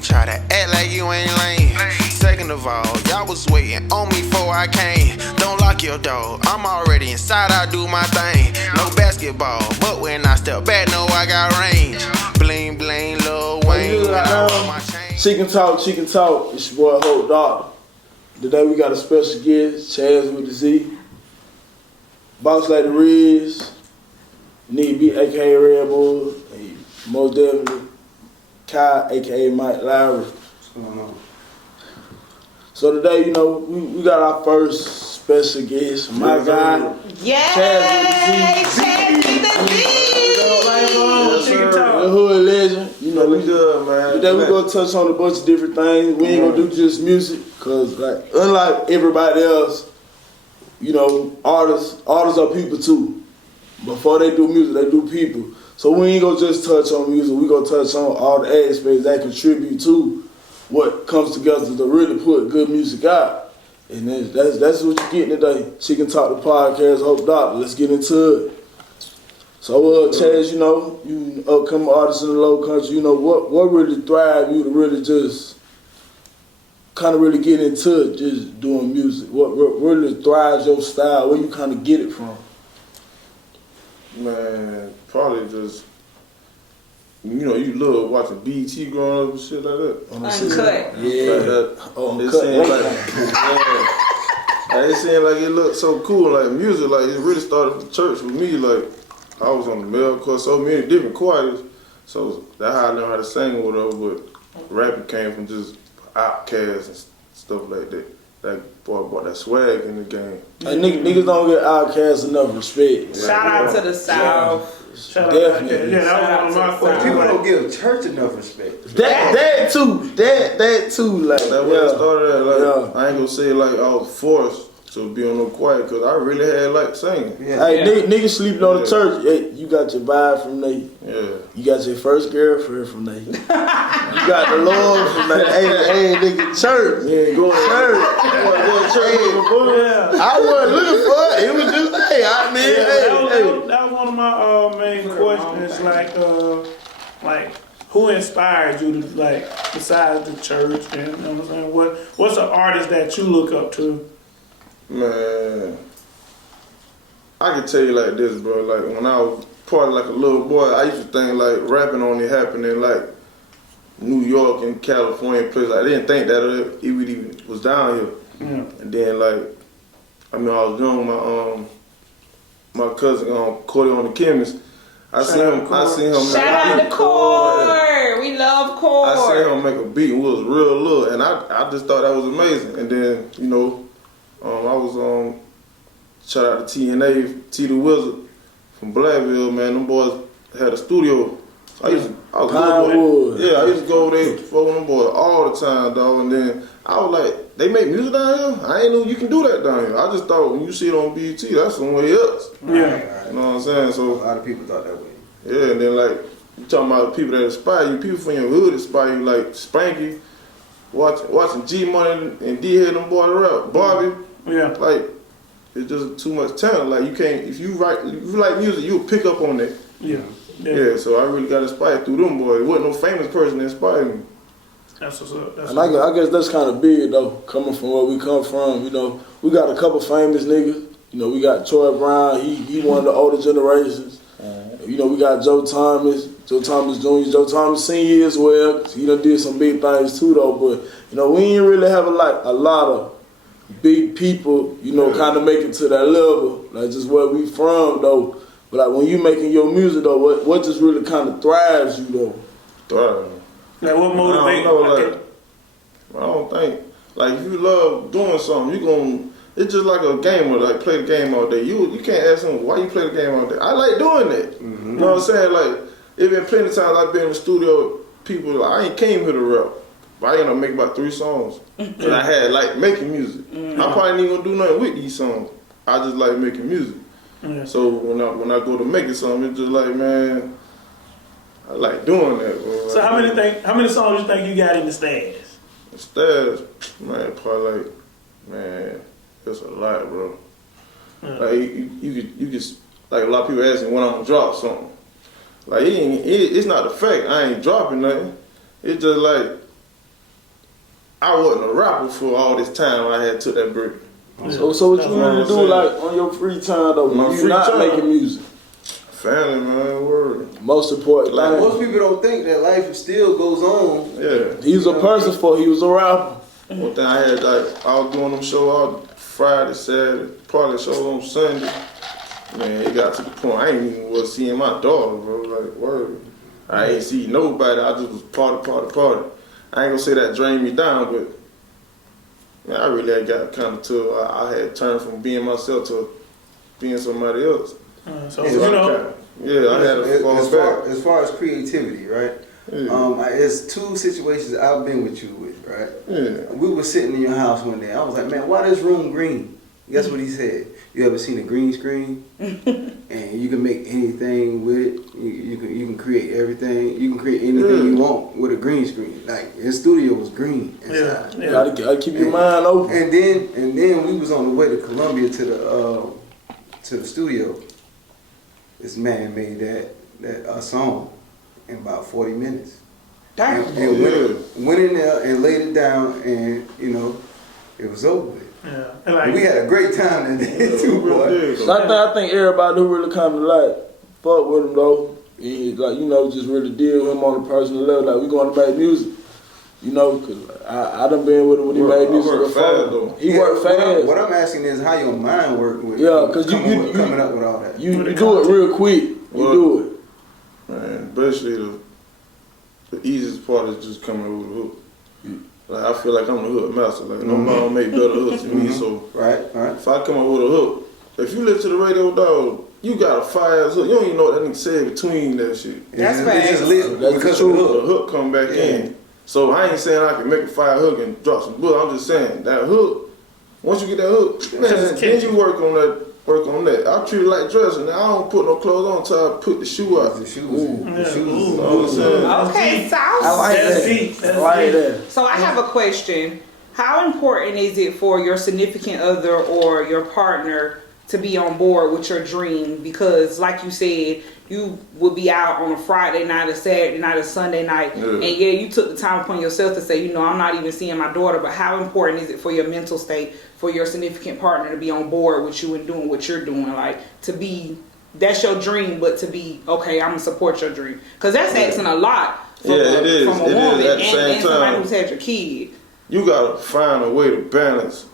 ain't try to act like you ain't lame. Second of all, y'all was waiting on me before I came. Don't lock your door, I'm already inside, I do my thing. No basketball, but when I step back, know I got range. Bling, bling, Lil Wayne, when I roll my chain. Chicken Talk, it's your boy Hope Doctor. Today we got a special guest, Chaz with the Z. Boss Lady Riz, Need Be aka Red Bull, and most definitely Kai aka Mike Lowry. What's going on? So today, you know, we got our first special guest, my guy, Yay! Chaz with the Z. Chaz with the Z! The hood legend. You know, we good, man. Today we gonna touch on a bunch of different things. We ain't gonna do just music, cause like unlike everybody else, you know, artists are people too. Before they do music, they do people. So we ain't gonna just touch on music. We gonna touch on all the aspects that contribute to what comes together to really put good music out. And that's what you're getting today. Chicken Talk the podcast. Hope Doctor. Let's get into it. So, Chaz, you know, you upcoming artist in the low country, you know, what really thrive you to really just kind of really get into it, just doing music? What really thrives your style? Where you kind of get it from? Man, probably just, you know, you love watching BET growing up and shit like that. Uncut. Yeah. Like that. It seemed like it looked so cool, like music, like it really started from church with me, like I was on the male course, so many different choirs, so that's how I learned how to sing or whatever, but rapping came from just Outkast and stuff like that. That boy brought that swag in the game. Like, niggas don't get Outkast enough respect. Shout out to the South. Definitely. Yeah, that was one of my questions. People don't give church enough respect. That too, like That's where it started at, like, I ain't gonna say like I was forced to be on no choir, cause I really had like singing. Hey, niggas sleeping on the church. Hey, you got your vibe from there. Yeah. You got your first girlfriend from there. You got the Lord from there. Hey, nigga, church. Yeah, go to Church. I wasn't looking for it. It was just, hey, I mean, That was one of my main questions, like who inspired you to, like, besides the church, and you know what I'm saying? What's an artist that you look up to? Man, I can tell you like this, bro. Like when I was probably like a little boy, I used to think like rapping only happened in like New York and California places. I didn't think that it even was down here. Yeah. And then like, I mean, I was young. My cousin Cordy on the chemist. I seen him. Shout out to Core. We love Core. I seen him make a beat and it was real little, and I just thought that was amazing. And then you know. I was shout out to TNA, T the Wizard from Blackville, man. Them boys had a studio. I used to go over there fucking them boys all the time, dog. And then I was like, they make music down here? I ain't know you can do that down here. I just thought when you see it on BET, that's somewhere else. Yeah. You know what I'm saying? So a lot of people thought that way. Yeah, and then like you talking about people that inspire you, people from your hood inspire you, like Spanky, watching G Money and D Head them boys rap, Barbie. Yeah. Like, it's just too much talent. Like, you can't, if you like music, you'll pick up on that. Yeah. So I really got inspired through them boys. There wasn't no famous person that inspired me. That's what's up. And I guess that's kind of big, though, coming from where we come from. You know, we got a couple famous niggas. You know, we got Troy Brown. He one of the older generations. You know, we got Joe Thomas Jr., Joe Thomas Sr. as well. He done did some big things, too, though. But, you know, we ain't really have a lot of big people, you know, kind of make it to that level, like just where we from, though. But like when you making your music, though, what just really kind of thrives you, though? Thrive. Like what motivates you? I don't think, like if you love doing something, it's just like a game, like play the game all day. You can't ask them, why you play the game all day? I like doing it. Mm-hmm. You know what I'm saying? Like, it been plenty of times I've been in the studio, people, like, I ain't came here to rap. I ended up making about 3 songs. And I had like making music. I probably ain't gonna do nothing with these songs. I just like making music. So when I go to making something, it's just like, man, I like doing that, bro. So how many songs you think you got in the stash? The stash, man, probably like, man, it's a lot, bro. Like you could like a lot of people ask me when I'm gonna drop something. Like it's not the fact I ain't dropping nothing. It's just like I wasn't a rapper for all this time. I had took that break. So what you really do like on your free time though? My When you free not time. making music. Family, man, word. Most important Like thing. most people don't think that life still goes on. Yeah. He was a person before he was a rapper. One thing I had, like, I was doing them shows all Friday, Saturday, probably shows on Sunday. Man, it got to the point I ain't even was seeing my daughter, bro. Like, word. I ain't see nobody. I just was party. I ain't gonna say that drained me down, but man, I really had got kind of to. I had turned from being myself to being somebody else. So you know, Yeah, I had to fall back. As far as creativity, right? Yeah. There's two situations I've been with you with, right? Yeah. We were sitting in your house one day. I was like, man, why this room green? Guess what he said? You ever seen a green screen? And you can make anything with it. You can create everything. You can create anything you want with a green screen. Like his studio was green inside. yeah. Gotta keep your mind open. And then we was on the way to Columbia to the studio. This man made that song in about 40 minutes. Damn. And went in there and laid it down, and you know, it was over with. Yeah. And like, We had a great time that day too, boy. So I think everybody who really kind of like fuck with him though, and like you know just really deal with him on a personal level. Like we going to make music, you know, cause I done been with him when he made music work before. fast, though. He worked fast. What I'm asking is how your mind worked with Cause you coming up with all that. you do it real quick. You do it. Man, basically the easiest part is just coming over the hook. Like I feel like I'm the hook master. Like nobody don't make better hooks than me. So Right. if I come up with a hook, if you listen to the radio, dog, you got a fire ass hook. You don't even know what that nigga said between that shit. That's It's facts. just lit That's because true. of the The hook. hook come back in. So I ain't saying I can make a fire hook and drop some bullets. I'm just saying that hook. Once you get that hook, man, then you work on that. I treat it like dressing. Now I don't put no clothes on until I put the shoe out. The shoes. Yeah. The shoes. You know what I'm saying? Okay, South. I like That's that. deep. That's I like deep. that. So I have a question. How important is it for your significant other or your partner to be on board with your dream? Because like you said, you would be out on a Friday night, a Saturday night, a Sunday night, and you took the time upon yourself to say, you know, I'm not even seeing my daughter, but how important is it for your mental state, for your significant partner to be on board with you and doing what you're doing? Like, to be, that's your dream, but to be, okay, I'm going to support your dream. Because that's asking a lot from, it is. from a It is woman at the same and somebody time. who's had your kid. You gotta find a way to balance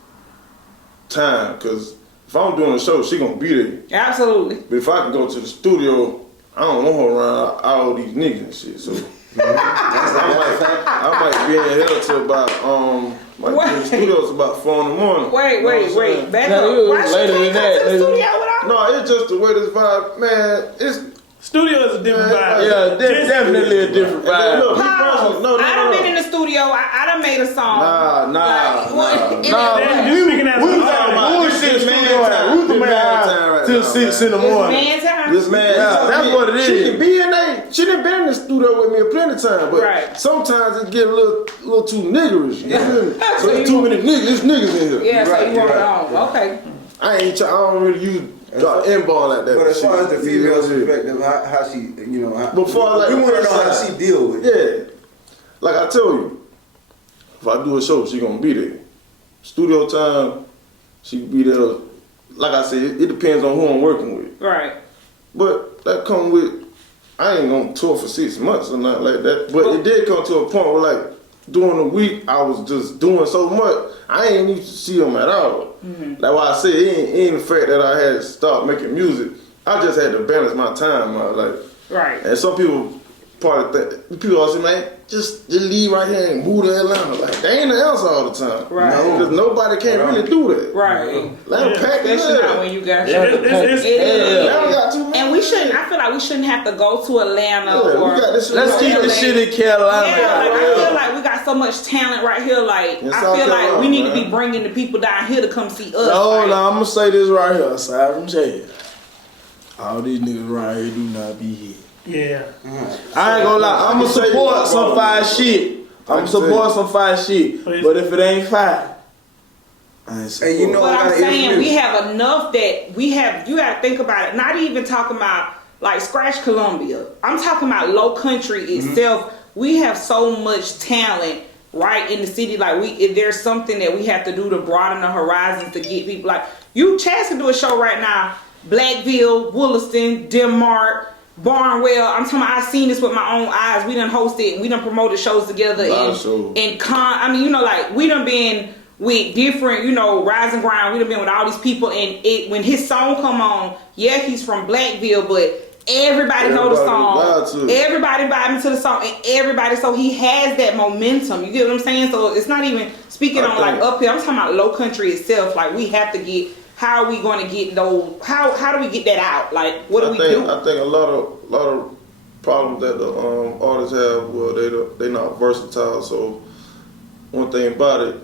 time. Cause if I'm doing a show, she gonna be there. Absolutely. But if I can go to the studio, I don't want her around all these niggas and shit. So I might be in here till about might be in the studio till about 4 in the morning. Wait. Back No, up. it was Why she later can't than come that, to the nigga. studio without? No, it's just the way this vibe, man. It's Studio is a different vibe. Yeah, definitely a different vibe. look, Pause. no. I done been in the studio. I done made a song. Nah. You speaking as We an was artist. on bullshit This studio man at time. Ruther This Man man time House right till now, 6 in the It's morning. man time. This man, that's what it She is. can be in there. She done been in the studio with me plenty of time, but Right. sometimes it get a little too niggerish. You feel me? So there's too many niggas. There's niggas in here. Yeah, so Right, you want it right. on. Okay. I don't really use N-ball like that. But as far as the Shit. female's Yeah. perspective, how she, you know, how, Before, like, we want to know how side. she deal with it. Yeah. Like I tell you, if I do a show, she gonna be there. Studio time, she be there. Like I said, it depends on who I'm working with. Right. But that come with, I ain't gonna tour for 6 months or nothing like that. But it did come to a point where like, during the week, I was just doing so much, I ain't need to see them at all. That's why I say it ain't the fact that I had stopped making music. I just had to balance my time out. Like, Right. and some people people always say, man, just leave right here and move to Atlanta. Like, they ain't the answer all the time. Right. Because nobody can really do that. Right. Let them pack it Especially not up. when you got Now we got too many. And we shouldn't. I feel like we shouldn't have to go to Atlanta Yeah, or. we got this shit Let's right keep here. the shit in Carolina. Yeah, like I feel like we got so much talent right here. Like In I South feel like we Carolina, need to man. be bringing the people down here to come see us. No, like, I'm gonna say this right here, aside from Chaz. All these niggas around here do not be here. Yeah. I ain't gonna lie, I'ma support some fire shit. I'ma support some fire shit. But if it ain't fire, I ain't support. And you know, But I'm gotta saying introduce- we have enough that we have. You got to think about it. Not even talking about like scratch Columbia. I'm talking about low country itself. We have so much talent right in the city. Like if there's something that we have to do to broaden the horizons to get people like Chaz can do a show right now. Blackville, Williston, Denmark, Barnwell. I'm talking about, I've seen this with my own eyes. We done hosted, we done promoted shows together I mean, like we done been with different, Rise and Grind. We done been with all these people, and when his song come on, yeah, he's from Blackville, but everybody know the song. Everybody vibing to the song, and everybody. So he has that momentum. You get what I'm saying? So it's not even speaking on like up here. I'm talking about low country itself. Like we have to get. How are we going to get those? How do we get that out? Like what do we do? I think a lot of problems that the artists have. Well, they not versatile. So one thing about it,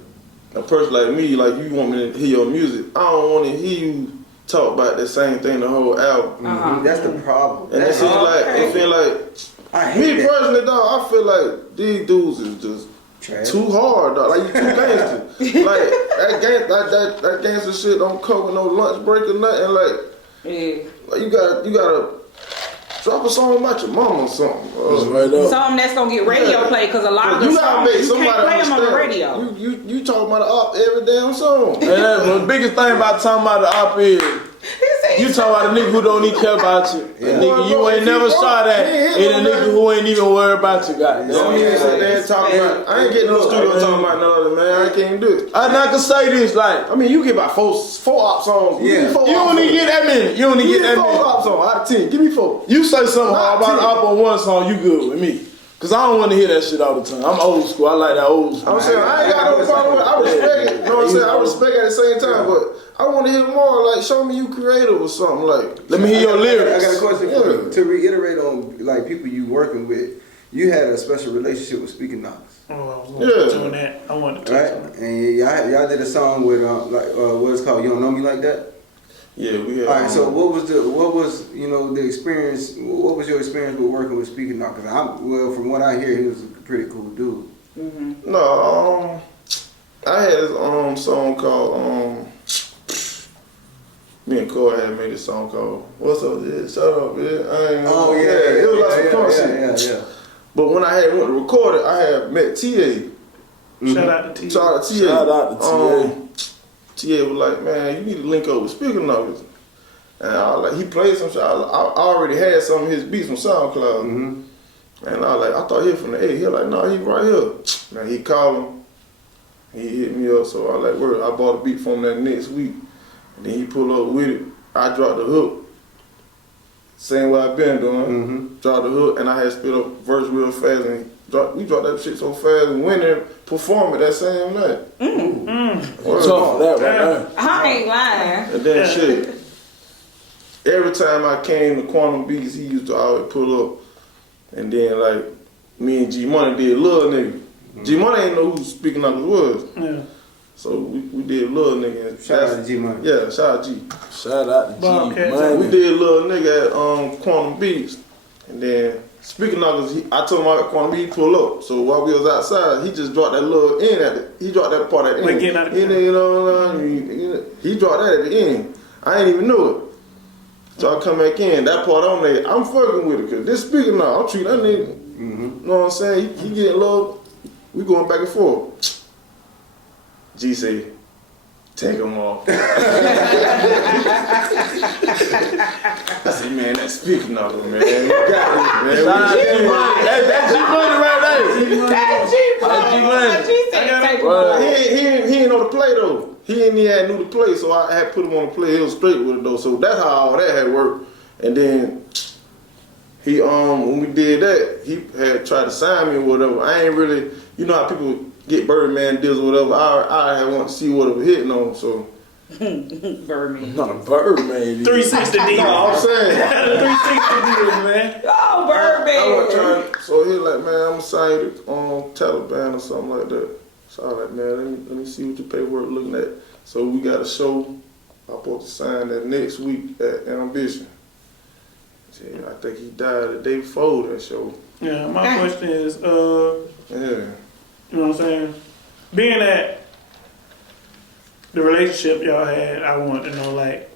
a person like me, like you want me to hear your music. I don't want to hear you talk about the same thing the whole album. That's the problem. And it feel like me personally, dog. I feel like these dudes is just too hard, dog. Like you too gangster. Like that gangster shit don't come with no lunch break or nothing. Like you gotta drop a song about your mama or something. Something that's gonna get radio play, because a lot of the songs you can't play them on the radio. You talking about the op every damn song. And the biggest thing about talking about the op is you talking about a nigga who don't even care about you. A nigga you ain't never saw that. And a nigga who ain't even worried about you, guys. Don't even sit there and talk about. I ain't getting no studio talking about none other man. I can't do it. I'm not gonna say this like. I mean, you get about four op songs. Yeah. You don't even get that many. You don't even get that many. 4 op songs out of 10. Give me 4. You say something about the op on one song, you good with me. Cause I don't want to hear that shit all the time. I'm old school. I like that old school. I'm saying I ain't got no problem with it. I respect it. You know what I'm saying? I respect it at the same time, but I want to hear more. Like, show me you creative or something. Like, let me hear your lyrics. I got a question for you. To reiterate on like people you working with, you had a special relationship with Speaker Knockerz. Oh, I was doing that. I wanted to touch on that. And y'all did a song with what it's called, You Don't Know Me Like That. Yeah, we had. All right, so what was the experience? What was your experience with working with Speaker Knockerz? From what I hear, he was a pretty cool dude. Mm-hmm. No, I had this song called me and Corey had made this song called What's Up, yeah? Shut Up, yeah. It was like some fun shit. Yeah. But when I had went to record it, I had met TA. Shout out to TA. Shout out to TA. TA was like, man, you need to link up with Speaker Knockerz. And I was like, he played some shit. I already had some of his beats from SoundCloud. Mm-hmm. And I was like, I thought he was from the A. He was like, no, he right here. Man, he called him. He hit me up, so I was like, word. I bought a beat from him that next week. And then he pulled up with it. I dropped the hook. Same way I've been doing. Mm-hmm. Dropped the hook, and I had spit up verse real fast. And we dropped that shit so fast and went there and performed it that same night. Tough that right there. I ain't lying. And then shit. Every time I came to Quantum Beats, he used to always pull up. And then like me and G Money did Lil Nigga. G Money ain't know who Speaker Knockerz was. Yeah. So we did Lil Nigga. Shout out to G Money. Yeah, shout out G. Shout out to G Money. We did Lil Nigga at Quantum Beats. And then Speaker Knockerz, I told him I got Quantum Beats, he pull up. So while we was outside, he just dropped that little end at it. He dropped that part at the end. He dropped that at the end. I ain't even know it. So I come back in, that part on there, I'm fucking with it, cause this Speaker now, I'm treating that nigga. Mm-hmm. You know what I'm saying? He getting low, we going back and forth. G say, take him off. I said, man, that Speaker Knockerz, man. You got it, man. That's G Money right there. That's G Money. He ain't know the play though. He ain't even had knew the play, so I had put him on the play. He was straight with it though, so that's how all that had worked. And then he when we did that, he had tried to sign me or whatever. I ain't really, you know how people get Birdman deals or whatever. I had wanted to see what it was hitting on, so. Birdman. Not a Birdman. 360 deals. No, I'm saying. 360 deals, man. Oh, Birdman. I was trying, so he was like, man, I'm gonna sign you on Taliban or something like that. So I was like, man, let me see what your paperwork looking at. So we got a show. I'm supposed to sign that next week at Ambition. I think he died the day before that show. Yeah, my question is, Yeah. you know what I'm saying? Being that the relationship y'all had, I want to know, like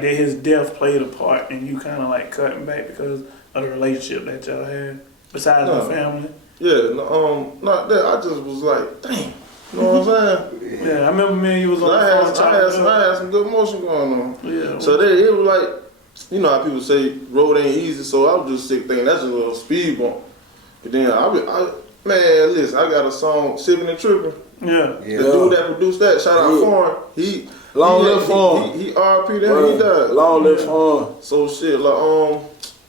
did his death played a part in you kind of like cutting back because of the relationship that y'all had, besides the family? Yeah, no, not that. I just was like, damn. You know what I'm saying? Yeah, I remember me and you was on I the had, phone I had some good motion going on. Yeah. So it was like, you know how people say road ain't easy, so I was just sick thinking that's just a little speed bump. But then man, listen, I got a song, Sippin' and Trippin'. Yeah. The dude that produced that, shout out Foreign, Long live Foreign. He RP then he died. Long live Foreign. So shit, like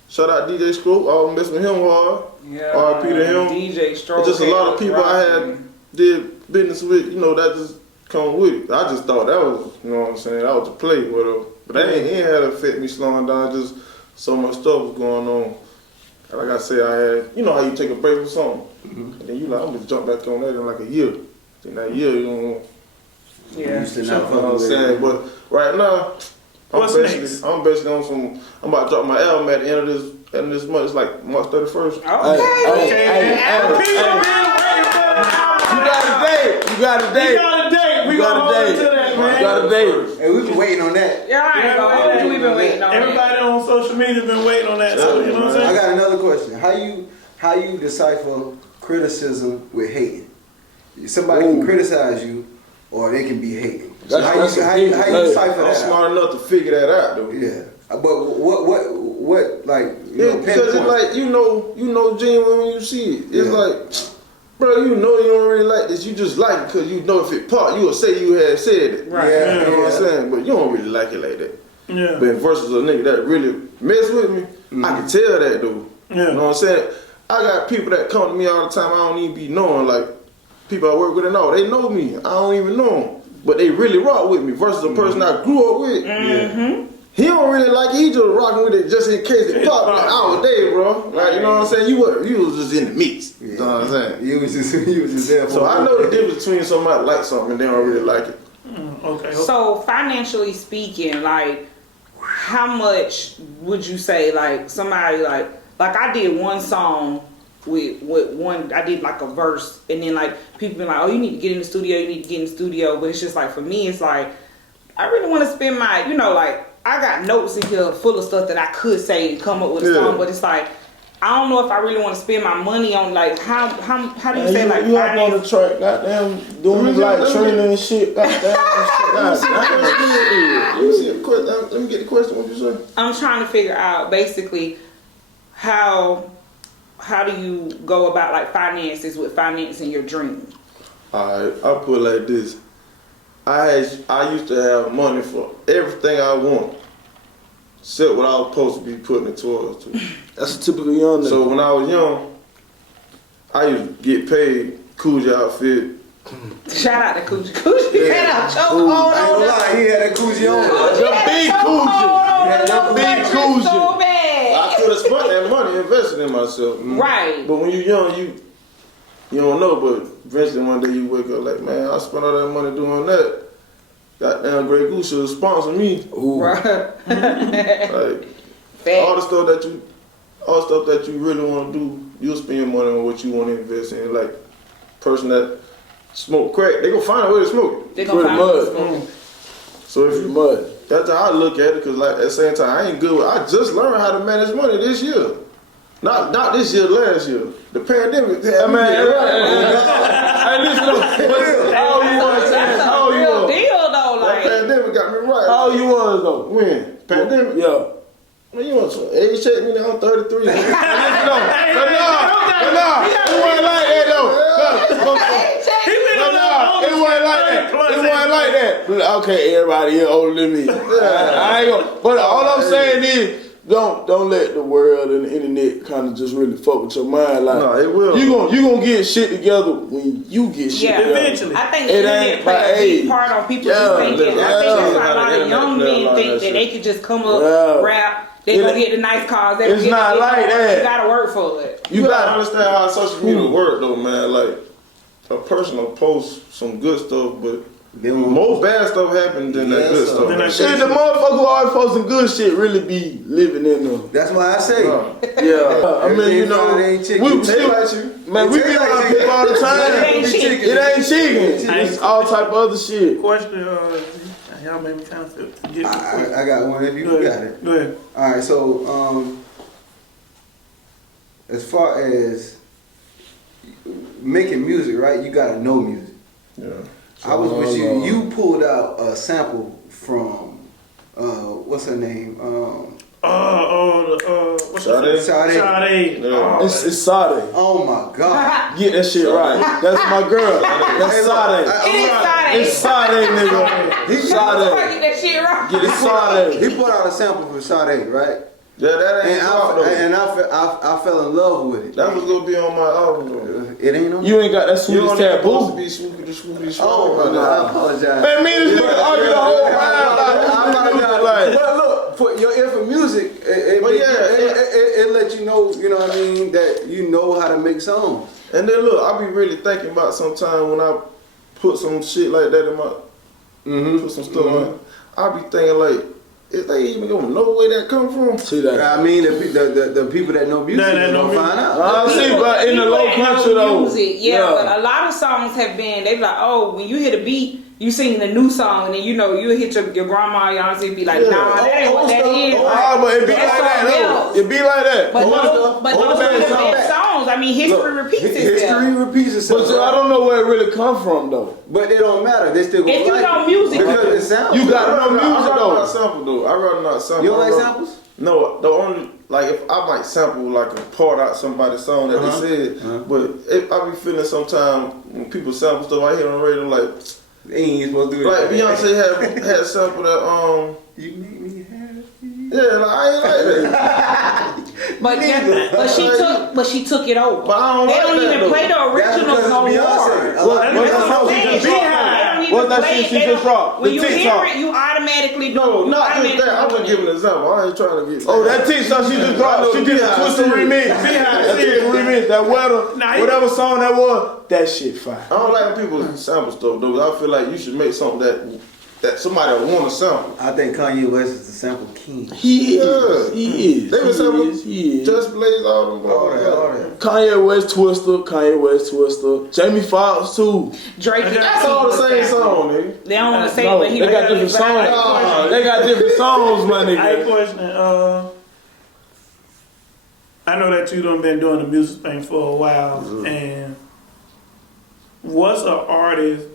shout out DJ Scrope, I was messing with him hard. Yeah, RP to him. DJ Stroke. Just a lot of people I had did business with, you know, that just come with it. I just thought that was, you know what I'm saying, that was a play, whatever. But that ain't had to affect me slowing down, just so much stuff was going on. Like I said, I had, you know how you take a break or something, and then you like, I'm gonna jump back on that in like a year. In that year, you know. Yeah. You know what I'm saying? But right now, I'm basically on some. I'm about to drop my album at the end of this month. It's like March 31st. Okay. You got a date. We gonna hold to that, man. You got a date. Hey, we've been waiting on that. Yeah, we've been waiting on Everybody on social media been waiting on that. So, you know what I'm saying? I got another question. How you decipher criticism with hating? Somebody can criticize you, or they can be hating. So how you decipher I'm that? smart enough to figure that out, though. Yeah, but what like because it's like you know genuine when you see it. It's like, bro, you know you don't really like this. You just like it because you know if it pop, you will say you had said it. Right. Yeah. You know what I'm saying? But you don't really like it like that. Yeah. But versus a nigga that really mess with me, I can tell that though. Yeah. You know what I'm saying? I got people that come to me all the time I don't even be knowing, like people I work with and all. They know me. I don't even know them. But they really rock with me versus a person I grew up with. Mm-hmm. He don't really like it. He just rocking with it just in case it pop like all day, bro. Like, you know what I'm saying? You was just in the mix. You know what I'm saying? You was just there for So I know the difference between somebody like something and they don't really like it. Okay. So financially speaking, like, how much would you say, like, somebody like I did one song with one, I did like a verse, and then like people been like, oh, you need to get in the studio, but it's just like, for me, it's like, I really want to spend my, you know, like, I got notes in here full of stuff that I could say and come up with a song, but it's like, I don't know if I really want to spend my money on, like, how do you say, like, you up on the track, goddamn, doing like training and shit, goddamn. Let me get the question. What you say? I'm trying to figure out basically how do you go about like finances with financing your dream? Alright, I'll put it like this. I used to have money for everything I want, except what I was supposed to be putting it towards. That's a typical young nigga. So when I was young, I used to get paid Coogee outfit. Shout out to Coogee. Coogee had a chokehold on that. He had that Coogee on. The big Coogee. So bad. I could have spent that money invested in myself. Right. But when you're young, you don't know, but eventually one day you wake up like, man, I spent all that money doing that. Goddamn Grey Goose should sponsor me. Right. Like, all the stuff that you really want to do, you'll spend your money on what you want to invest in. Like, person that smoke crack, they gonna find a way to smoke it. They gonna find a way to smoke it. So if you that's how I look at it, because like at the same time, I ain't good with, I just learned how to manage money this year. Not this year, last year. The pandemic. Hey, listen, how you want to say? How you real deal though, like. That pandemic got me right. How you was though? When? Pandemic? Yeah. Man, you want to age check me now? I'm 33. But nah, it wasn't like that though. It wasn't like that. It wasn't like that. Okay, everybody here older than me. I ain't gonna. But all I'm saying is, don't let the world and the internet kind of just really fuck with your mind. Like, no, it will. You gonna get shit together when you get shit together. Eventually. I think the internet play a big part on people just thinking. I think that's why a lot of young men think that they could just come up, rap. They gonna get the nice cars. It's not like that. You gotta work for it. You gotta understand how social media work though, man. Like, a person will post some good stuff, but most bad stuff happens than that good stuff. Shit, the motherfucker who always posting good shit really be living in them. That's why I say. Yeah. I mean, you know, we still like you. Man, we be around people all the time. It ain't chicken. It's all type of other shit. Question, y'all made me kind of forget. I got one if you got it. Go ahead. All right, so as far as making music, right? You gotta know music. Yeah. I was with you. You pulled out a sample from what's her name? What's her Sade? name? Sade. Yeah. It's Sade. Oh my God! Get that shit right. That's my girl. That's Sade. It's Sade, nigga. He Sade. Get that shit right. Get it Sade. He put out a sample from Sade, right? Yeah, that ain't And talk, though. I fell in love with it. That was gonna be on my album though. It ain't on. You ain't got that You sweetest don't even supposed to taboo. be swoopy. Oh no, I apologize. Man, me and this nigga argue the whole ride. Like, But look, for your ear for music, it let you know what I mean, that you know how to make songs. And then look, I be really thinking about sometime when I put some shit like that in my, put some stuff on. I be thinking like, is they even gonna know where that come from? see that? I mean, the people that know music That know gonna music. find out. I see, but in the People low that know country though. music, yeah, but a lot of songs have been, they be like, oh, when you hear the beat, you singing a new song, and then you hit your grandma, your auntie, be like, nah, that ain't what that is. But it be That's like that something though. else. It be like that. But Hold those on, are the hold on. best songs. I mean, history repeats itself. History repeats itself. But I don't know where it really come from though. But it don't matter. They still gonna If you like know it. music, because it sounds. You got to know I music rather though. not sample though. I rather not sample. You don't like I rather- samples? No, the only like if I might sample like a part out somebody's song that they said, but I be feeling sometimes when people sample stuff I hear on the radio like They ain't supposed to do it. like Beyonce had sampled that You make me happy. yeah, like I ain't like that. but she took it over. But I don't They like don't that, even though. play the originals That's no because more. Beyonce. What- That's what's what I'm that saying. song she just They dropped? don't even What's that play shit it. she They just don't- dropped? When The you hear TikTok. it, you automatically No, not just that. I'm automatically just giving an example. I ain't trying to get Oh, that TikTok she just dropped. She did a Twister remix. That Twister remix. That whatever song that was. That shit fire. I don't like when people sample stuff though. I feel like you should make something that somebody will want to sample. I think Kanye West is the sample king. He Yeah. is. He is. They been sampling He is. Just Blaze all them. All that. Kanye West Twister. Jamie Foxx too. Drake. That's all the same song, nigga. They don't want to say No, what he they got different songs. They got different songs, my I nigga. question. I know that you done been doing the music thing for a while, and what's an artist?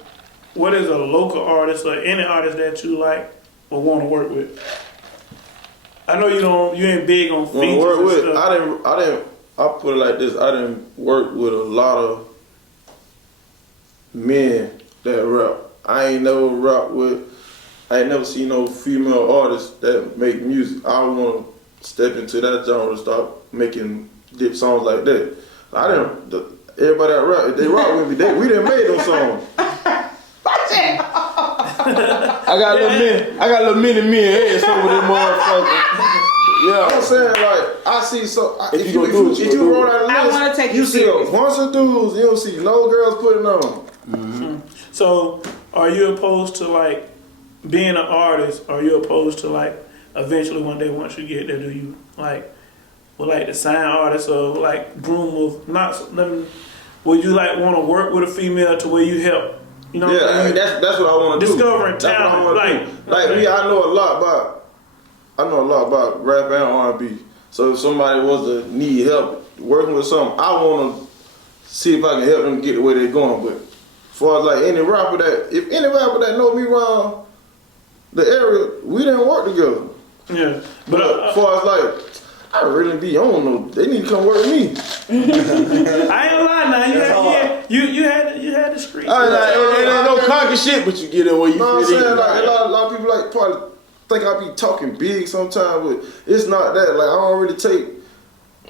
What is a local artist or any artist that you like or want to work with? I know you ain't big on Want to features work and with? stuff. I put it like this. I didn't work with a lot of men that rap. I ain't never seen no female artists that make music. I want to step into that genre and start making dip songs like that. Everybody that rap, if they rock with me, we didn't make those songs. I got little mini heads over them motherfuckers. Yeah. I'm saying like I see so If you gonna do it, you roll out a I list, wanna take you it see serious. a bunch of dudes, you don't see no girls putting on. So, are you opposed to like being an artist? Are you opposed to like eventually one day once you get there, do you like would like to sign artists or like groom of not nothing? Would you like want to work with a female to where you help? You know, Yeah, what I I mean, mean? that's what I want to do. Discovering That's what I talent, wanna like- do. Like me, I know a lot about rap and R&B. So if somebody was to need help working with something, I want to see if I can help them get the way they're going. But as far as like if any rapper that know me around the area, we didn't work together. Yeah, But as far as like, I really be on no. They need to come work with me. I ain't gonna lie now. You had the street. It ain't no cocky shit, but you get in where you You know what I'm fit in. saying? Like a lot of people like probably think I be talking big sometimes, but it's not that. Like I don't really take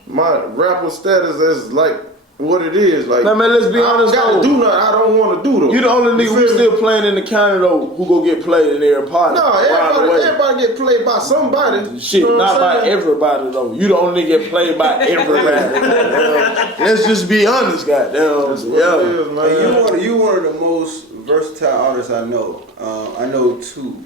my rapper status as like what it is. Like Man, let's be honest I though. gotta do nothing I don't want to do though. You the only nigga we feel me? still playing in the county though who go get played in every party. No, around the way. everybody get played by somebody. Shit, you know not what I'm by saying? everybody though. You the only nigga get played by everybody. Let's just be honest, goddamn. That's what it Yeah. is, man. And you one of the most versatile artists I know. I know two,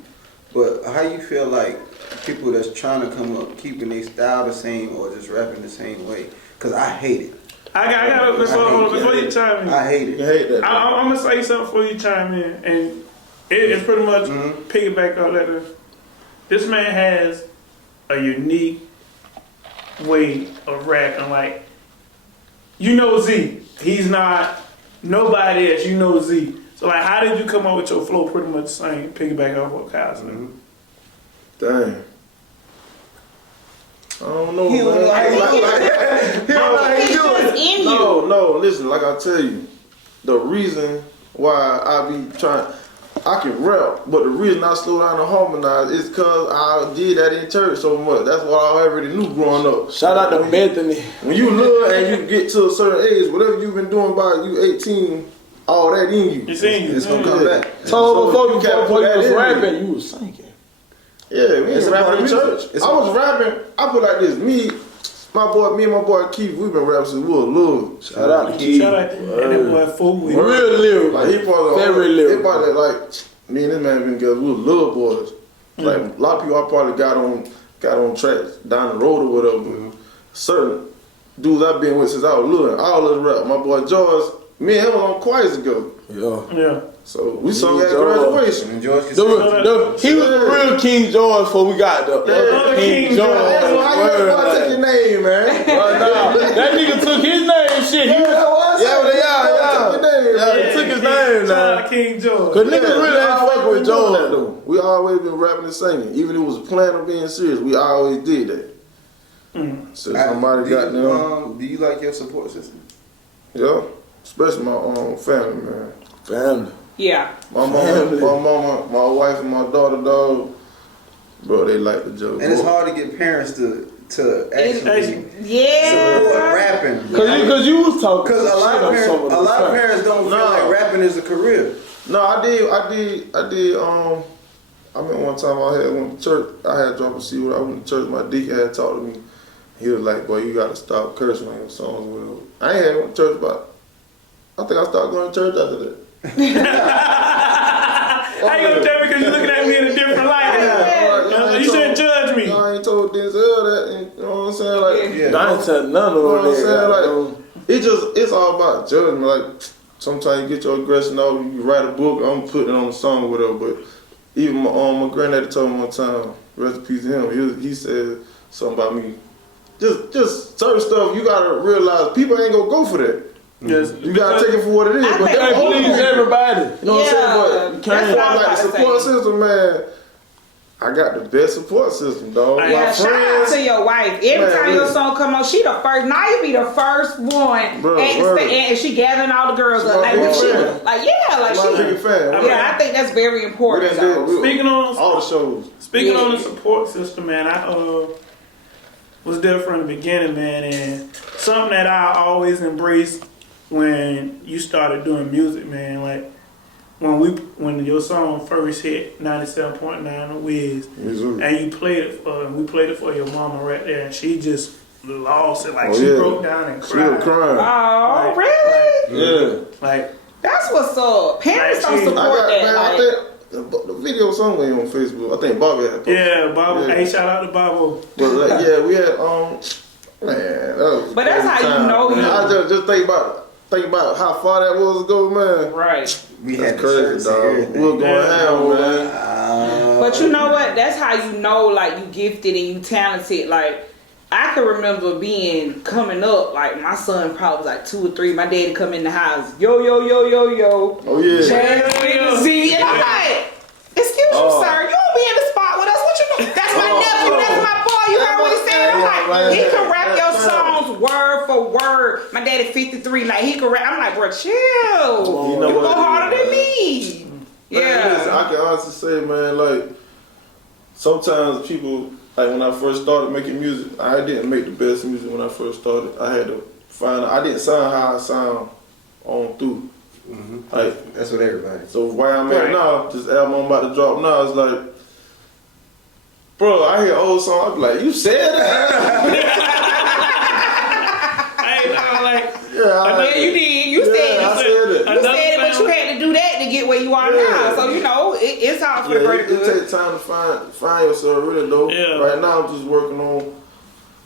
but how you feel like people that's trying to come up keeping their style the same or just rapping the same way? Cause I hate it. I got before you chime in. I hate You it. hate that. I'm gonna say something before you chime in, and it's pretty much piggyback on that. This man has a unique way of rapping. Like you know Z. He's not nobody else. You know Z. So like, how did you come up with your flow? Pretty much the same. Piggyback off what Kyle said. Dang. I don't know, He man. don't like No, listen, like I tell you, the reason why I be trying, I can rap, but the reason I slow down and harmonize is because I did that in church so much. That's what I already knew growing up. Shout out to Bethany. When you look and you get to a certain age, whatever you've been doing by you 18, all that in you. It's in you. It's gonna come back. So before you can't put that was in rapping, you was singing. Yeah, we It's ain't a part rapping in of church. music. It's I was rapping. I put like this. Me and my boy Keith, we've been rapping since we were little. Shout out to Keith. Shout out, and that boy fool with Real lyrical. Like he probably Very He lyrical. probably like me and this man been together. We were little boys. Like a lot of people, I probably got on tracks down the road or whatever. But certain dudes I've been with since I was little, all of rap. My boy George, me and him was on choirs ago. Yeah. So we sung at George. graduation. And George can He sing. was the real King George before we got the other King George. That's why I take your name, man. That nigga took his name, shit. He took his name Shout now. out King George. Cause niggas really ain't fuck with George. We always been rapping and singing. Even if it was a plan of being serious, we always did that. So somebody got them. Do you like your support system? Yeah. Especially my own family, man. Family. Yeah. My mama, my wife and my daughter, dog. Bro, they like the joke. And it's hard to get parents to actually Yeah. support rapping. Cause you was talking. Because a lot of shit on some parents, the don't feel like rapping is a career. No, I did. I remember one time I went to church. I had dropped a CD when I went to church. My deacon had talked to me. He was like, "Boy, you gotta stop cursing on your songs." Whatever. I ain't had went to church, but I think I started going to church after that. How you gonna tell me because you're looking at me in a different light? You shouldn't judge me. I ain't told Denzel that. And, you know what I'm saying? Like, Yeah. I ain't tell none of you know what I'm them. saying? Like, it's all about judgment. Like, sometimes you get your aggression out. You write a book. I'm putting it on a song or whatever. But even my granddaddy told me one time, rest in peace to him. He said something about me. Just certain stuff you gotta realize people ain't gonna go for that. Yes. You gotta take it for what it is. I But think that's Please all. everybody. You know what I'm saying? But that's what I was like the about to support say. system, man. I got the best support system, dog. Yeah, My Yeah, shout out friends. to your wife. Every Man, time your listen. song come on, she the first. Now you be the first one, Bro, and, word. and she gathering all the girls up. My Like, big she, fan. like yeah, like My she. biggest fan. Yeah, I think that's very We important. done though. did Speaking on all the shows. Speaking Yeah. on the support system, man, I was there from the beginning, man, and something that I always embraced when you started doing music, man, like when your song first hit 97.9 on Wiz, and you played it for your mama right there, and she just lost it, like Oh, she yeah. broke down and She was cried. crying. Oh, Like- really? Yeah. Like That's what's up. Parents Like, don't she- support I got, that. man, I like, think the video somewhere on Facebook. I think Bobby had posted. yeah, Bobo. Yeah. Hey, shout out to Bobo. But like, yeah, we had man, that was But that's crazy how you time, know man. you- I just think about how far that was ago, man. right. We That's had the crazy, shirts and dog. everything. We were going Yeah. ham, man. But you know what? That's how you know, like, you gifted and you talented. Like, I can remember coming up, like, my son probably was like 2 or 3. My daddy come in the house, yo, yo, yo, yo, yo. Oh yeah. Chaz with the Z. And I'm like, excuse you, sir, you don't be in the spot with us. What you doing? That's my nephew, that's my boy. You heard what he said? I'm like, he can rap your songs word for word. My daddy 53, like, he can rap. I'm like, bro, chill. You know go what? harder than me. Man, listen, Yeah. I can honestly say, man, like sometimes people, like when I first started making music, I didn't make the best music when I first started. I had to I didn't sound how I sound on through. Like, That's what everybody. so where I'm at Right. now, this album I'm about to drop now, it's like, bro, I hear old song, I be like, you said that? Hey, like. Yeah, you did. You said I it. said it. You said it, but you had to do that to get where you are now. So, you know, it's all for the Yeah, greater it good. takes time to find yourself, really, though. Yeah. Right now, I'm just working on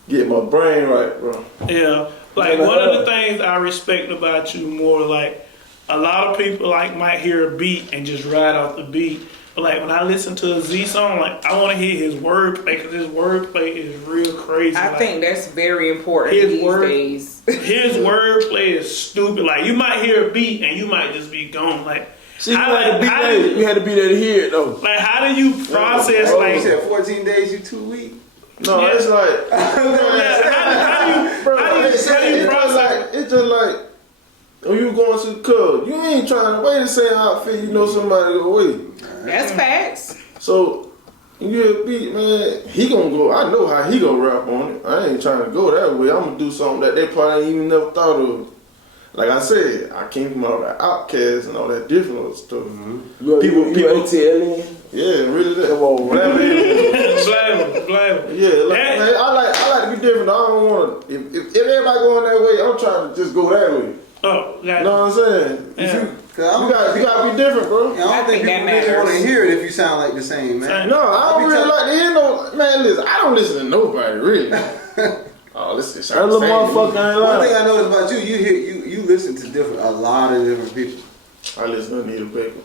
getting my brain right, bro. Yeah, like one of the things I respect about you more, like a lot of people like might hear a beat and just ride off the beat, But like when I listen to a Z song, like I want to hear his wordplay because his wordplay is real crazy. I like, think that's very important His these word- days. his wordplay is stupid. Like you might hear a beat and you might just be gone. Like See, you had to be there to hear it though. Like how do you process You like? said 14 days, you 2 weeks. No, Yeah. it's like, How do you it's process? like, it's just like, when you going to the club, you ain't trying to wear the same outfit, you know somebody go away. That's facts. So, you hear a beat, man, he gonna go, I know how he gonna rap on it. I ain't trying to go that way. I'm gonna do something that they probably ain't even never thought of. Like I said, I came from all that Outkast and all that different other stuff. You ATL. Yeah, really that. Come on, Blame Blame. Yeah, like, man, I like to be different. I don't want to. If everybody going that way, I'm trying to just go that way. Oh, You know what I'm saying? Yeah. You gotta be different, bro. Yeah, I don't think that people really matters. want to hear it if you sound like the same, man. No, I don't really like to hear no. Man, listen, I don't listen to nobody really. Oh, listen, That little motherfucker ain't One thing lying. I noticed about you, you listen to a lot of different people. I listen to Anita Baker.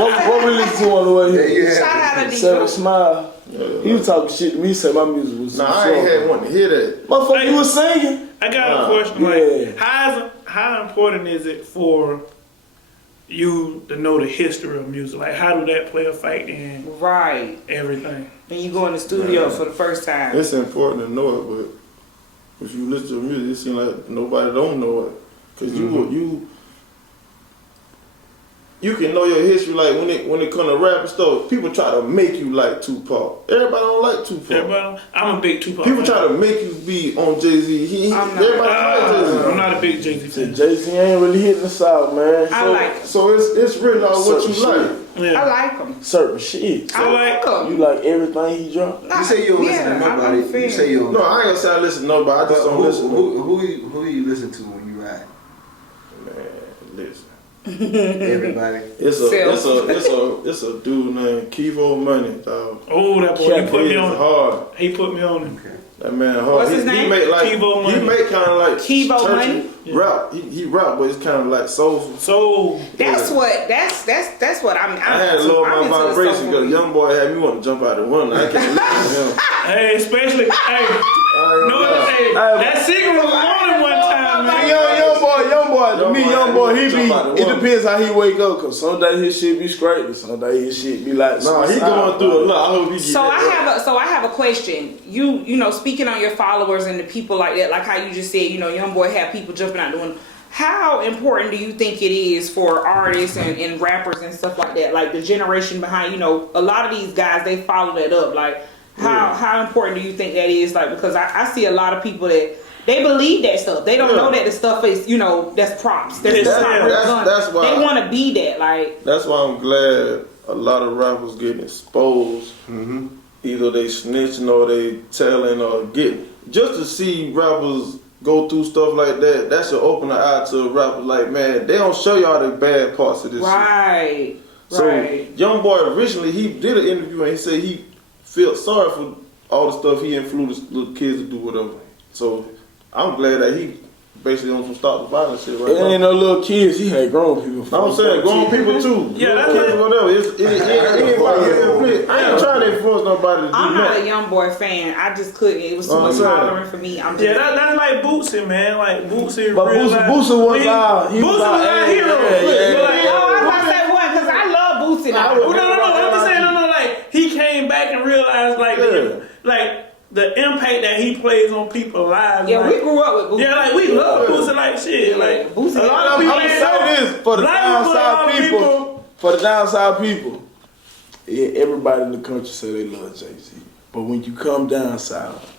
What we listen to on the way Yeah, here? you have. Shout out to Seven Diva. Smile. He was talking shit to me. He said my music was. Nah, I ain't had one to hear that. Motherfucker, Hey. you was singing. I got a question. Yeah. Like, how important is it for you to know the history of music? Like, how do that play a factor in Right. everything? When you go in the studio for the first time. It's important to know it, but if you listen to music, it seems like nobody don't know it. Cause you can know your history. Like when it come to rap and stuff, people try to make you like Tupac. Everybody don't like Tupac. I'm a big Tupac. People fan. try to make you be on Jay-Z. I'm not. Everybody like Jay-Z. I'm not a big Jay-Z fan. Jay-Z ain't really hitting the south, man. I like him. So it's really all what you Certain like. Yeah. I like him. Certain shit. So, I like, like him. You like everything he dropped? You say you don't listen to Yeah, I'm a nobody. fan. You say you don't. No, I ain't gonna say I listen to nobody. I just But don't listen. who do you listen to when you ride? Man, listen. Everybody. It's a dude named Kevo Money, dog. Oh, that boy, he put me It's on. hard. He put me on him. Okay. That man hard. What's his name? He make like Kevo he Money. make kind of like Kevo churchy Money? rap. He rap, but it's kind of like soulful. So, That's what I'm I had to into. lower I'm my into the vibration soulful because beat. young boy had me want to jump out the window. I can't listen to him. hey, especially, that singer was on him one time, man. Young boy. To me, young boy, he Jump out the be. It window. depends how he wake up. Cause some days his shit be straight, and some days his shit be like. Nah, he suicide. going through a lot. I hope he get So that. I have a question. You know, speaking on your followers and the people like that, like how you just said, you know, young boy have people jumping out the window. How important do you think it is for artists and rappers and stuff like that? Like the generation behind, you know, a lot of these guys, they follow that up. Like how important do you think that is? Like, because I see a lot of people that they believe that stuff. They don't know that the stuff is, you know, that's props. That's why- they want to be that. Like, That's why I'm glad a lot of rappers getting exposed. Mm-hmm. Either they snitching or they telling or getting. Just to see rappers go through stuff like that, that should open the eye to rappers. Like, man, they don't show y'all the bad parts of this shit. right. So, Right. young boy originally, he did an interview and he said he felt sorry for all the stuff he influenced little kids to do, whatever. So, I'm glad that he basically on some stop the violence shit right It ain't now. no little kids. He had grown people. I'm saying grown people too. Yeah, Little that's kids, like- whatever. I ain't trying to influence nobody to do I'm not nothing. a young boy fan. I just couldn't. It was too Oh, much yeah. hollering for me. I'm just, Yeah, that's like Bootsy, man. Like Bootsy, But real Boosie life- was our. He Boosie was our hey, hero. yeah, yeah, But like, yeah. oh, I was about to say one because I love Bootsy now. no. I'm just saying, no. Like he came back and realized, like the impact that he plays on people's lives. Yeah, like, we grew up with Bootsy. Yeah, like we love Bootsy like shit. Yeah, Like Boosie. a lot of I'm people gonna ain't say know. this for the Black people, a lot downside of people. For the downside people, yeah, everybody in the country say they love Jay-Z. But when you come down south,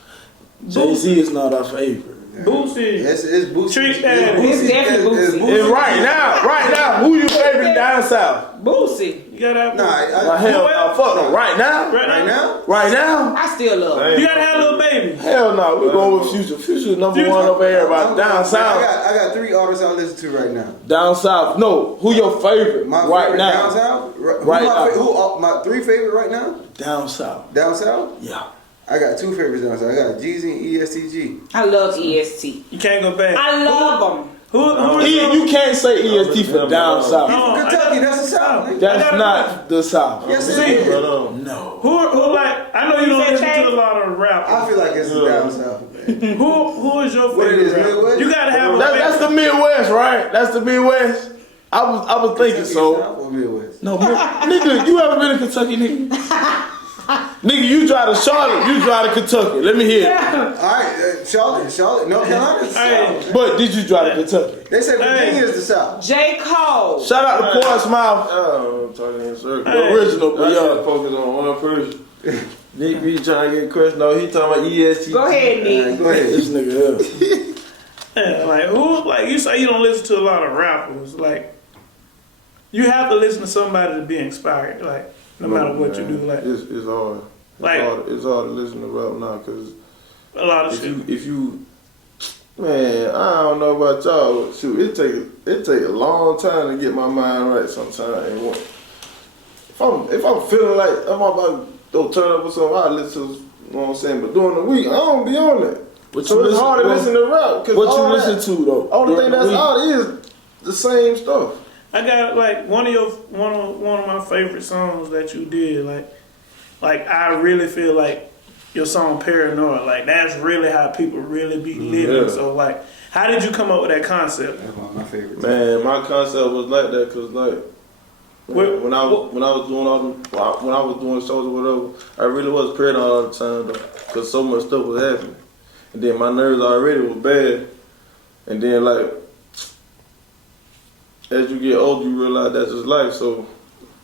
Jay-Z is not our favorite. Bootsy. It's Boosie. Trick Daddy. It's definitely Boosie. And right now, who you favorite down south? Boosie. You gotta have. Nah, Well, hell no, fuck no. Right now? right now? Right now? I still love him. You gotta have a little baby. Hell no, we're going with Future. Future's number one over everybody. Down south. I got 3 artists I listen to right now. Down south. No, who your favorite My right favorite now? down south. Right now. Who my 3 favorite right now? Down south. Down south. Yeah. I got 2 favorites down south. I got Jeezy and ESTG. I love EST. You can't go back. I love him. Who is You can't say EST for down south. No, Kentucky, that's the south. South. That's not the South. Yes, it See? is. No. Who like? I know you don't listen to a lot of rap. I feel like it's down south, man. Who is your What it favorite is, rapper? Midwest? You gotta have a That's the Midwest, right? That's the Midwest. I was thinking so. South or Midwest? No, nigga, you ever been to Kentucky, nigga? Nigga, you drive to Charlotte, you drive to Kentucky. Let me hear it. All right, Charlotte, North Carolina's the Hey. South. But did you drive to Kentucky? They say Virginia is the South. J. Cole. Shout out to Portsmouth. Oh, I'm talking in circles. Hey. Original, but I yeah. gotta focus on one person. Nick B trying to get question. No, he talking about EST. Go ahead, All Nick. right, go ahead. This nigga here. Yeah, like who? Like you say, you don't listen to a lot of rappers. Like you have to listen to somebody to be inspired. Like no matter what you do. Like it's hard. Like- It's hard to listen to rap now because a lot of if shit. you man, I don't know about y'all. But shoot, it take a long time to get my mind right sometimes. And if I'm feeling like I'm about to turn up or something, I listen to, you know what I'm saying. But during the week, I don't be on that. What So you it's hard to listen- listen to rap. Cause What all you that- listen to though? Only thing during the that's week? out is the same stuff. I got like one of my favorite songs that you did. Like I really feel like your song Paranoid. Like that's really how people really be living. Yeah. So like, how did you come up with that concept? That's one of my favorites. Man, my concept was like that because like when I was doing shows or whatever, I really was paranoid all the time though, because so much stuff was happening, and then my nerves already was bad, and then like as you get older, you realize that's just life. So,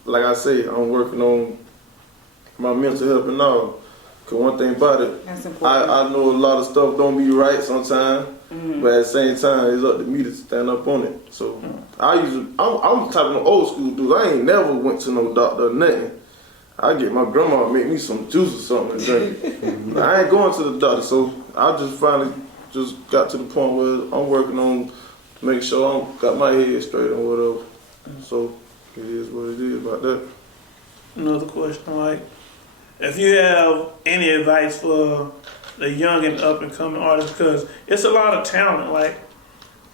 like I say, I'm working on my mental health and all. Cause one thing about it, That's important. I know a lot of stuff don't be right sometimes, but at the same time, it's up to me to stand up on it. So I'm the type of old school dude. I ain't never went to no doctor or nothing. I get my grandma to make me some juice or something and drink it. I ain't going to the doctor, so I just finally just got to the point where I'm working on to make sure I got my head straight or whatever. So it is what it is about that. Another question, like, if you have any advice for the young and up and coming artists, because it's a lot of talent, like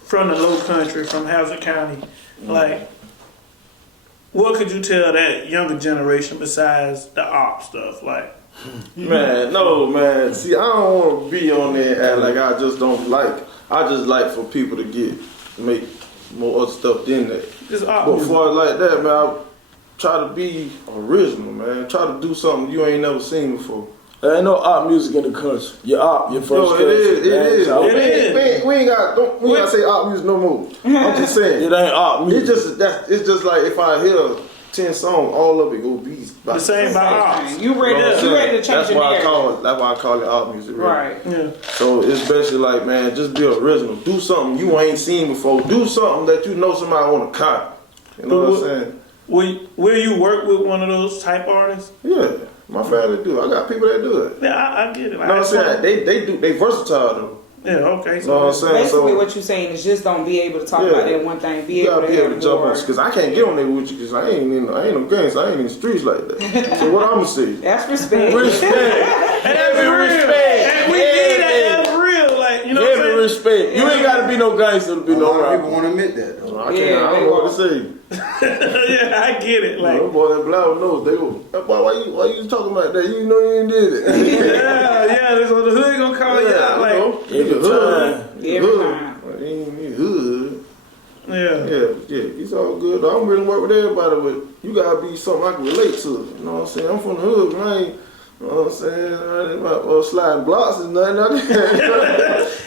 from the Low Country, from Hazard County, like, what could you tell that younger generation besides the op stuff, like? Man, no, man. See, I don't want to be on there and act like I just don't like. I just like for people to make more other stuff than that. Just op But music. for like that, man, I try to be original, man. Try to do something you ain't never seen before. There ain't no art music in the country. Your art, your first No, it is. It is. Man, It is. We ain't gotta say art music no more. I'm just saying. It ain't art music. It's just like if I hear 10 songs, all of it go be The same by ops. You ready to change That's your why narrative. that's why I call it art music. Really. Right. Yeah. So it's basically like, man, just be original. Do something you ain't seen before. Do something that you know somebody want to copy. You know what I'm saying? Will you work with one of those type artists? Yeah, my family do. I got people that do it. Yeah, I get it. You know what I'm saying? They versatile though. Yeah, okay. You know what I'm saying? Basically, So what you're saying is just don't be able to talk Yeah. about that one thing. Be you able gotta to be able to have jump on more. because I can't get on there with you because I ain't no gangster. I ain't in the streets like that. So what I'ma say? That's respect. Respect. And that's Every real. respect. And we need that. That's real. Like, you know what I'm Every saying? respect. You ain't gotta be no gangster to be A no lot of people rapper. won't admit that though. I can't. Yeah, I don't they know what to say. Yeah, I get it. Like, No boy, that blouse knows. They go, boy, why you talking like that? You know you ain't did it. yeah, this on the hood gonna call you out. Like, Every time. Every time. Ain't hood. yeah. Yeah, it's all good. I'm really work with everybody, but you gotta be something I can relate to. You know what I'm saying? I'm from the hood, man. You know what I'm saying? I ain't about sliding blocks and nothing.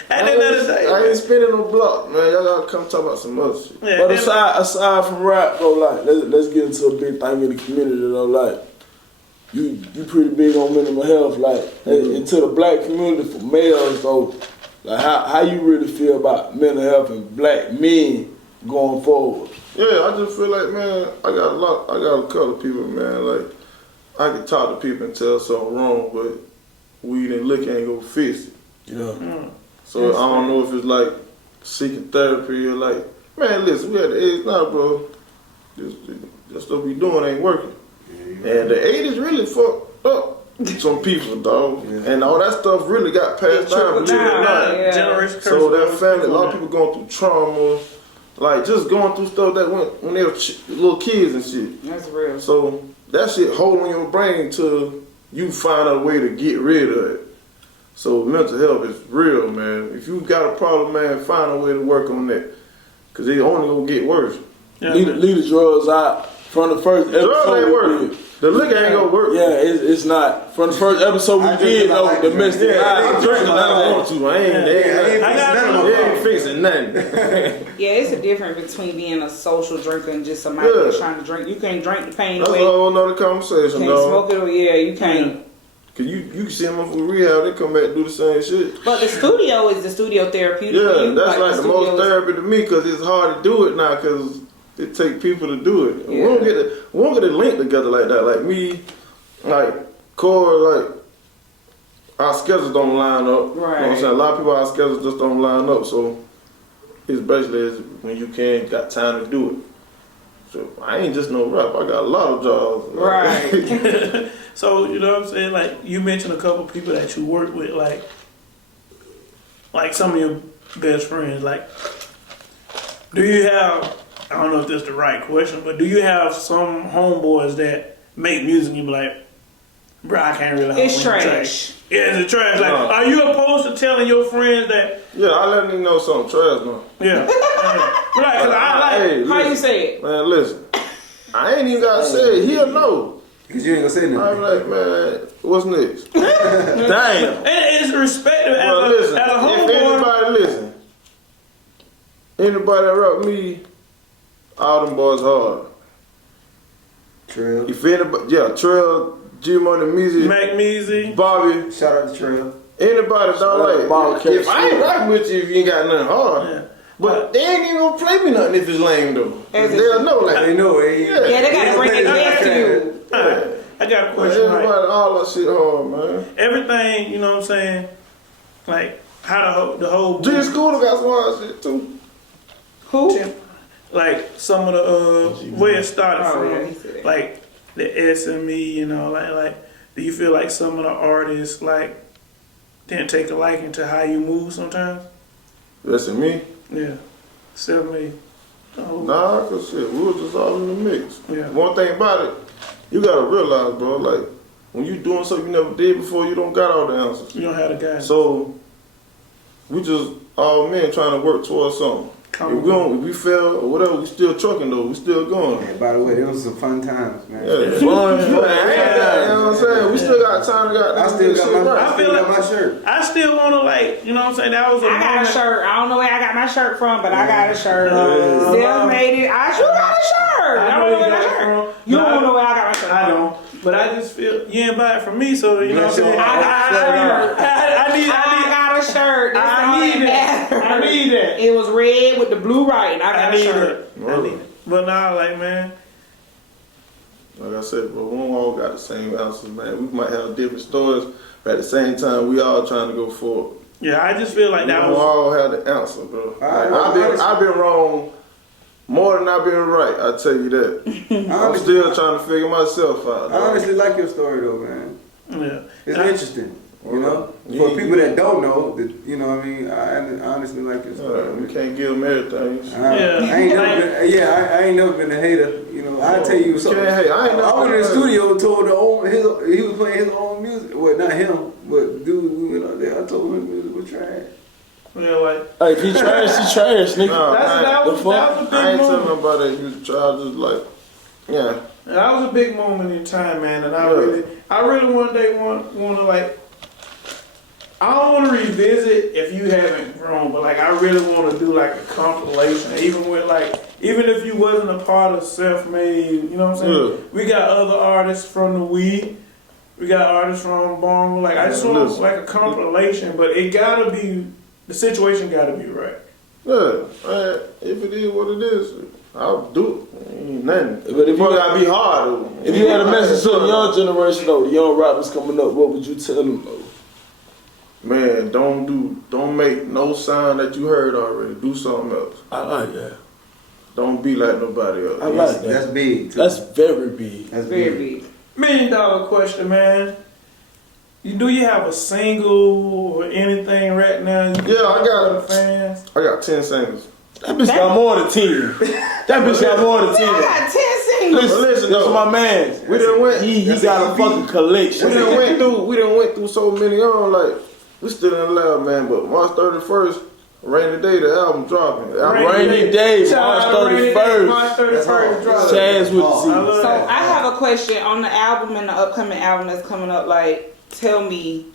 I ain't spinning no block, man. Y'all gotta come talk about some other shit. Yeah, But and- aside from rap though, like let's get into a big thing in the community though, like you pretty big on mental health, like into the black community for males though, like how you really feel about mental health and black men going forward? Yeah, I just feel like, man, I got a couple of people, man, like I can talk to people and tell something wrong, but weed and liquor ain't gonna fix it. Yeah. So I don't know if it's like seeking therapy or like, man, listen, we at the age now, bro. This stuff we doing ain't working. And the 80s really fucked up some people, dog. And all that stuff really got passed down, believe it or not. Yeah. Generation curse. So that family, a lot of people going through trauma, like just going through stuff that went when they were little kids and shit. That's real. So that shit hold on your brain till you find a way to get rid of it. So mental health is real, man. If you got a problem, man, find a way to work on that, cause it only gonna get worse. Yeah, Leave the drugs out from the first episode. Drugs ain't working. The liquor ain't gonna work. Yeah, it's not. From the first episode we did, no domestic. Yeah, I ain't drinking. I don't want to. I ain't fixing nothing. Yeah, it's a difference between being a social drinker and just somebody that's trying to drink. You can't drink the pain That's away. a whole nother conversation, Can't dog. smoke it away. Yeah, you can't. Cause you can see them from rehab, they come back and do the same shit. But the studio is the studio therapeutic. Yeah, for you. that's like the most studio is- therapy to me, cause it's hard to do it now, cause it take people to do it. Yeah. We won't get it linked together like that. Like me, like Corey, like our schedules don't line up. Right. You know what I'm saying? A lot of people, our schedules just don't line up. So it's basically when you got time to do it. So I ain't just no rap. I got a lot of jobs. Right. So, you know what I'm saying? Like, you mentioned a couple people that you work with, like some of your best friends. Like, do you have, I don't know if that's the right question, but do you have some homeboys that make music and you be like, bro, I can't really It's trash. Yeah, it's trash. Like, No. are you opposed to telling your friends that, Yeah, I let them know something trash now. yeah. Right, because I like, Hey, How you listen, say it? man, listen. I ain't even gotta say it. He'll know. Cause you ain't gonna say I'm nothing. like, man, what's next? Damn. and it's respected Well, listen, as a if homeboy. anybody that rap me, all them boys hard. Trail. If anybody, Trail, G Money, Meezy, Mac Meezy. Bobby, Shout out to Trail. anybody that don't Bobby like. Cash. If I ain't rapping with you, if you ain't got nothing hard. Yeah. But they ain't even gonna play me nothing if it's lame though. As it- They'll know like. They know it. Yeah. Yeah, they gotta bring it back to you. Alright, I got a Man, question. everybody, Right? all that shit hard, man. Everything, you know what I'm saying? Like, how the whole. G Scooter got some hard shit too. Who? Like, some of the, where it started Oh, yeah, he from. said that. Like, the SME, you know, like, do you feel like some of the artists, like, didn't take a liking to how you move sometimes? Listen, me. Yeah. 70. Oh. Nah, cause shit, we was just all in the mix. Yeah. One thing about it, you gotta realize, bro, like when you doing something you never did before, you don't got all the answers. You don't have the guy. So we just all men trying to work towards something. If we fail or whatever, we still trucking though. We still going. Yeah, by the way, there was some fun times, man. Yeah, fun. You know what I'm saying? We still got time to I still got my shirt. I still want to, like, you know what I'm saying? That was a I got a moment. shirt. I don't know where I got my shirt from, but I got a shirt. Still made it. I sure got a shirt. I don't know where I got my shirt. You don't know where I got my shirt. I don't. But I just feel you ain't buy it from me, so you know what I'm saying? I I got a shirt. That's all I need that it. I matters. need it. It was red with the blue writing. I got a need shirt. it. I need it. But nah, like, man, Like I said, bro, we don't all got the same answers, man. We might have different stories, but at the same time, we all trying to go forward. yeah, I just feel like We that don't was. all have the answer, bro. Alright, I've been wrong more than I've been right. I tell you that. I'm still trying to figure myself out. I honestly like your story though, man. Yeah. It's And I- interesting. You know, Yeah. for people that don't know, that you know, what I mean, I honestly like your story. We can't give them everything. I ain't never been a hater. You know, I tell you something. Can't hate. I ain't I went in the never been a studio, told he was playing his own music. Well, not him, but dude, we went out there. I told him music was trash. Yeah, like Hey, if he trash, he trash, nigga. Nah, that was a I big ain't telling moment. nobody you try just like, yeah. That was a big moment in time, man, and I Yeah. really one day want to, like, I don't want to revisit if you haven't grown, but like I really want to do like a compilation, even with like, even if you wasn't a part of self-made, you know what I'm saying? Yeah. We got other artists from the we got artists from Barnwell. Like I just want like a compilation, but it gotta be, the situation gotta be right. Yeah, man, if it is what it is, I'll do it. Ain't nothing. But if you gotta be hard though. If you had a message to the young generation though, the young rappers coming up, what would you tell them though? Man, don't make no sound that you heard already. Do something else. I like that. Don't be like nobody else. I like that. That's big. Too. That's very big. That's Very big. big. $1 million question, man. Do you have a single or anything right now? Yeah, I got for the fans. I got 10 singles. That bitch got more than 10. That bitch got more than 10. I got 10 singles. Listen, this is my man. We done went. He got a fucking collection. We done went through so many on like we still in the lab, man. But March 31st, rainy day, the album dropping. Rainy day, March 31st. March 31st dropping. Chaz with the Z. So I have a question on the album and the upcoming album that's coming up. Like, tell me,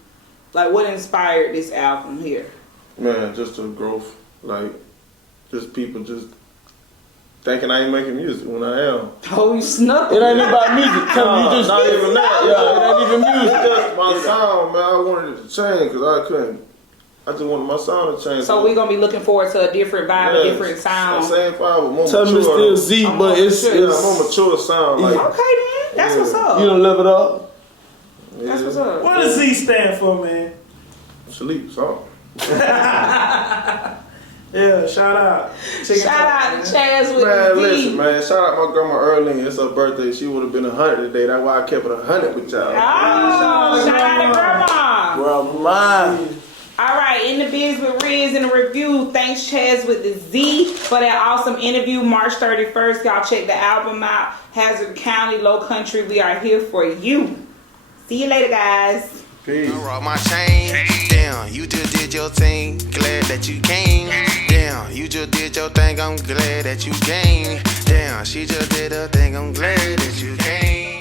like, what inspired this album here? Man, just the growth. Like, just people just thinking I ain't making music when I am. Oh, you snuck It ain't about music. Tell me you just not even that. Yeah, it ain't even music. It's just my sound, man. I wanted it to change because I couldn't. I just wanted my sound to change. So we're gonna be looking forward to a different vibe, a different sound. Same vibe, but more Tell me it's mature. still Z, but it's Yeah, more mature sound. Like, Okay, then. That's what's up. you don't live it up. That's what's up. What does Z stand for, man? Sleep, song. Yeah, shout out. Shout out to Chaz with Man, the Z. listen, man. Shout out my grandma Earlene. It's her birthday. She would have been 100 today. That's why I kept it 100 with y'all. Oh, shout out to Grandma. Grandma. All right, in the biz with Riz in the review. Thanks, Chaz with the Z, for that awesome interview. March 31st, y'all check the album out. Hazard County, Low Country. We are here for you. See you later, guys. Peace. I rock my chain. Damn, you just did your thing. Glad that you came. Damn, you just did your thing. I'm glad that you came. Damn, she just did her thing. I'm glad that you came.